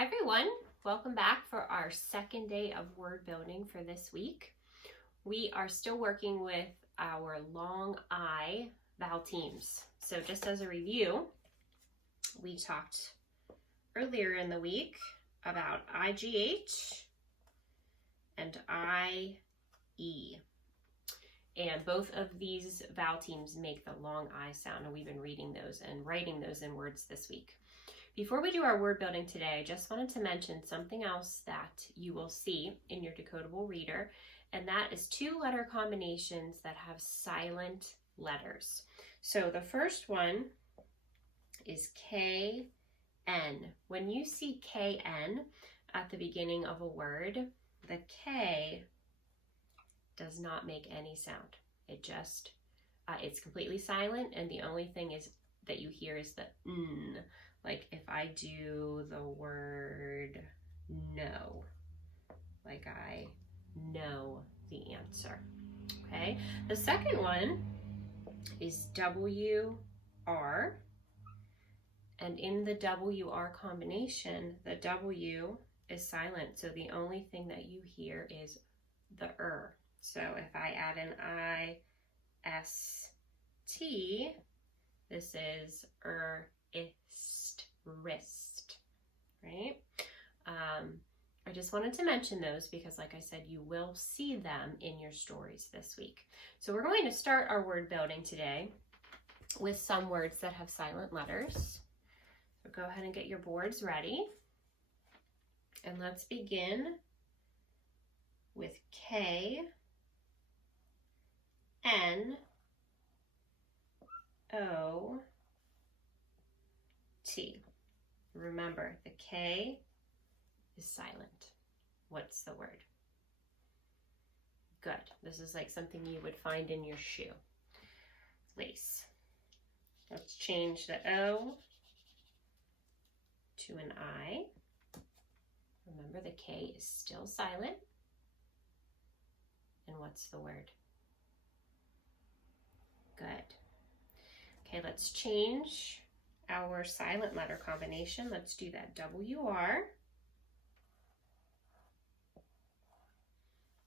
Hi everyone, welcome back for our second day of word building for this week. We are still working with our long I vowel teams. So just as a review, we talked earlier in the week about IGH and IE. And both of these vowel teams make the long I sound, and we've been reading those and writing those in words this week. Before we do our word building today, I just wanted to mention something else that you will see in your Decodable Reader, and that is two letter combinations that have silent letters. So the first one is KN. When you see KN at the beginning of a word, the K does not make any sound. It just, it's completely silent, and the only thing is that you hear is the N. Like if I do the word no, like I know the answer, okay? The second one is WR, and in the WR combination, the W is silent, so the only thing that you hear is the So if I add an IST, this is ist, wrist, right? I just wanted to mention those because, like I said, you will see them in your stories this week. So we're going to start our word building today with some words that have silent letters. So go ahead and get your boards ready. And let's begin with K, N, O, T. Remember, the K is silent. What's the word? Good. This is like something you would find in your shoe. Lace. Let's change the O to an I. Remember, the K is still silent. And what's the word? Good. Okay, let's change our silent letter combination. Let's do that WR.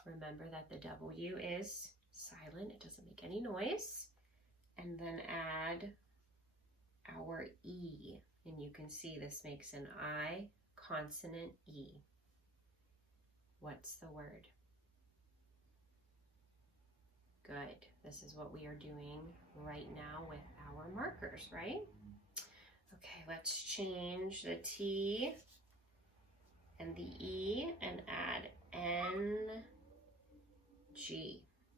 Remember that the W is silent. It doesn't make any noise. And then add our E. And you can see this makes an I consonant E. What's the word? Good. This is what we are doing right now with our markers, right? Okay, let's change the T and the E and add NG.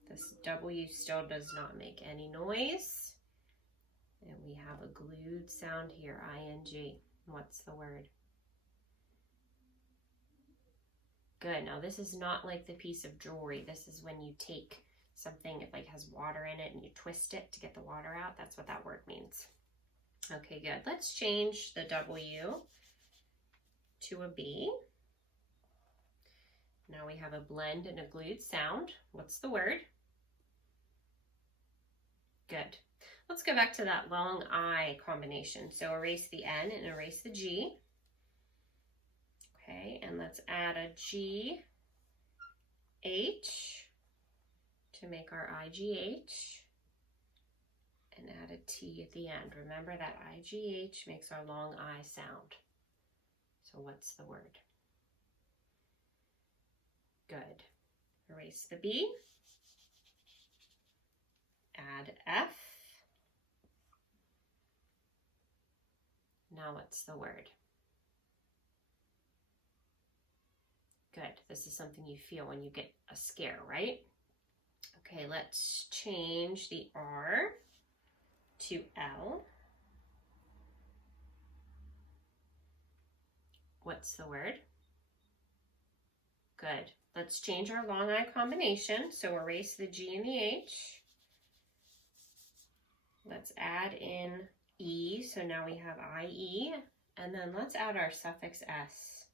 This W still does not make any noise. And we have a glued sound here, ING. What's the word? Good. Now this is not like the piece of jewelry. This is when you take something, it like has water in it and you twist it to get the water out. That's what that word means. Okay, good. Let's change the W to a B. Now we have a blend and a glued sound. What's the word? Good. Let's go back to that long I combination. So erase the N and erase the G. Okay, and let's add a G, H to make our IGH, and add a T at the end. Remember that IGH makes our long I sound. So what's the word? Good. Erase the B, add F. Now what's the word? Good. This is something you feel when you get a scare, right? Okay, let's change the R to L. What's the word? Good. Let's change our long I combination. So erase the G and the H. Let's add in E. So now we have IE. And then let's add our suffix S.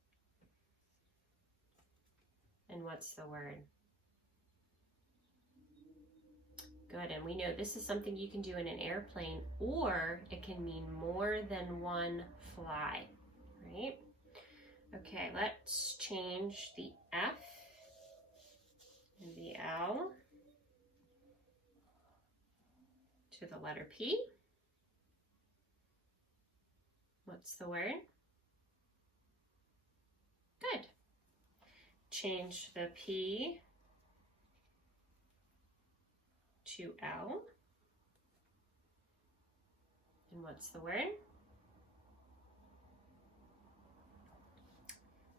And what's the word? Good, and we know this is something you can do in an airplane, or it can mean more than one fly, right? Okay, let's change the F and the L to the letter P. What's the word? Good. Change the P to L. And what's the word?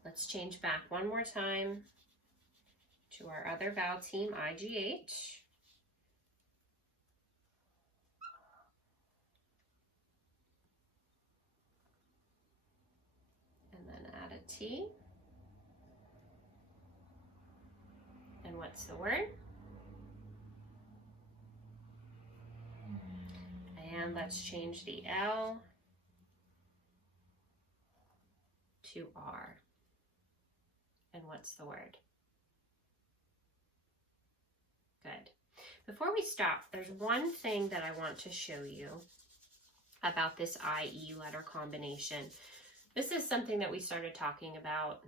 Let's change back one more time to our other vowel team, IGH. And then add a T. And what's the word? And let's change the L to R. And what's the word? Good. Before we stop, there's one thing that I want to show you about this IE letter combination. This is something that we started talking about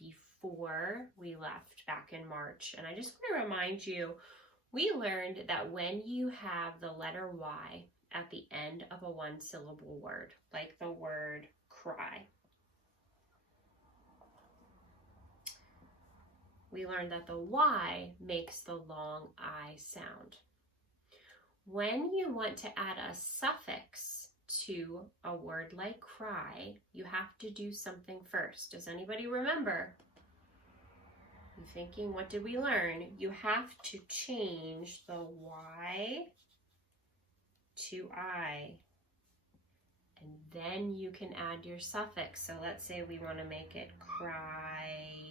before we left back in March. And I just want to remind you, we learned that when you have the letter Y at the end of a one-syllable word, like the word cry, we learned that the Y makes the long I sound. When you want to add a suffix to a word like cry, you have to do something first. Does anybody remember? You're thinking, what did we learn? You have to change the Y to I, and then you can add your suffix. So let's say we want to make it cried.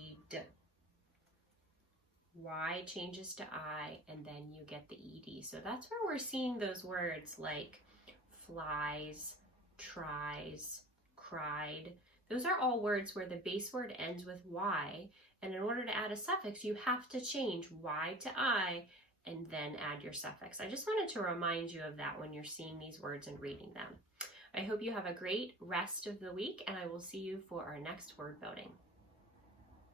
Y changes to I, and then you get the ED. So that's where we're seeing those words like flies, tries, cried. Those are all words where the base word ends with Y, and in order to add a suffix, you have to change Y to I, and then add your suffix. I just wanted to remind you of that when you're seeing these words and reading them. I hope you have a great rest of the week, and I will see you for our next word building.